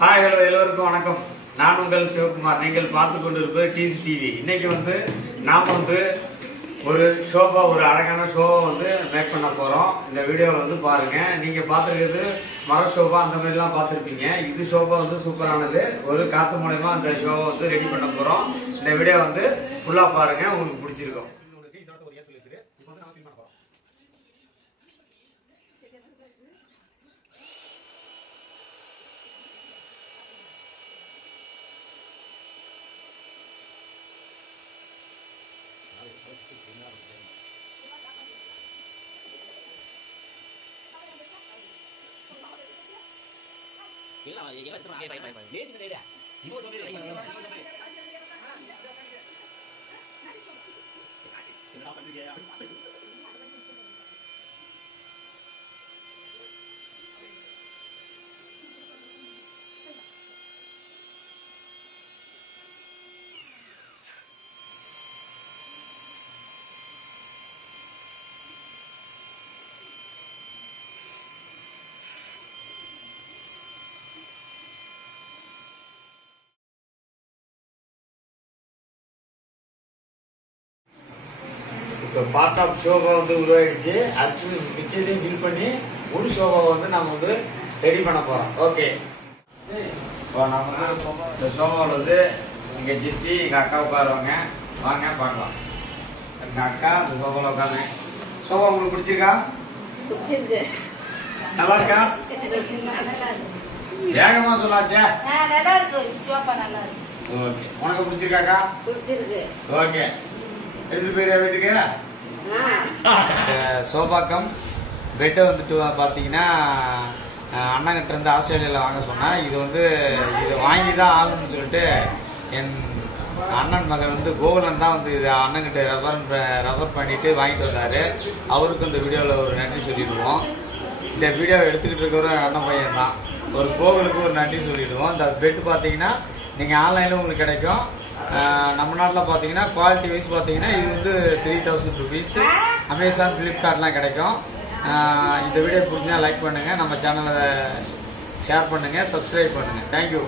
Hi hello எல்லோருக்கும் வணக்கம். நான் உங்கள் சிவகுமார். நீங்கள் பார்த்து கொண்டிருப்பது டிசி டிவி. இன்னைக்கு நாம ஒரு ஷோபா, ஒரு அழகான ஷோவை மேக் பண்ண போறோம். இந்த வீடியோவில் பாருங்க. நீங்க பார்த்துருக்கிறது மர ஷோபா அந்த மாதிரி எல்லாம் பார்த்துருப்பீங்க. இது ஷோபா சூப்பரானது. ஒரு காத்து மூலமா அந்த ஷோவை ரெடி பண்ண போறோம். இந்த வீடியோ ஃபுல்லா பாருங்க, உங்களுக்கு பிடிச்சிருக்கும். இப்போ பார்ட் ஆஃப் ஷோபா உருவாயிடுச்சு. அடுத்து மிச்சத்தையும் ஃபில் பண்ணி முழு ஷோபா நம்ம ரெடி பண்ண போறோம். ஓகே, இப்போ நம்ம இந்த ஷோபாவில் எங்க சித்தி எங்க அக்கா உட்காருவாங்க. வாங்க பார்க்கலாம். எங்க அக்கா இந்த ஷோபாவில் உட்காருங்க. ஷோபா உங்களுக்கு பிடிச்சிருக்கா? நல்லா இருக்கா? வேகமா சொல்லாச்சே. ஓகே, உனக்கு பிடிச்சிருக்காக்கா? ஓகே, எடுத்துட்டு போயிரு வீட்டுக்கு. சோபாக்கம் பெட்டை பாத்தீங்கன்னா அண்ணங்கிட்ட இருந்து ஆஸ்திரேலியால வாங்க சொன்னா, இது வாங்கி தான் ஆகணும்னு சொல்லிட்டு என் அண்ணன் மகன் கோகுலன் தான் இது அண்ணங்கிட்ட ரெஃபர் பண்ணிட்டு வாங்கிட்டு வந்தாரு. அவருக்கு இந்த வீடியோவில் ஒரு நன்றி சொல்லிடுவோம். இந்த வீடியோ எடுத்துக்கிட்டு இருக்கிற அண்ணன் பையன் தான். ஒரு கோகுலுக்கு ஒரு நன்றி சொல்லிடுவோம். இந்த பெட் பார்த்தீங்கன்னா நீங்கள் ஆன்லைனில் உங்களுக்கு கிடைக்கும். நம்ம நாட்டில் பார்த்தீங்கன்னா குவாலிட்டி வைஸ் பார்த்தீங்கன்னா இது 3000 rupees. அமேசான், ஃப்ளிப்கார்ட்லாம் கிடைக்கும். இந்த வீடியோ பிடிச்சா லைக் பண்ணுங்கள், நம்ம சேனலை ஷேர் பண்ணுங்கள், சப்ஸ்கிரைப் பண்ணுங்கள். தேங்க்யூ.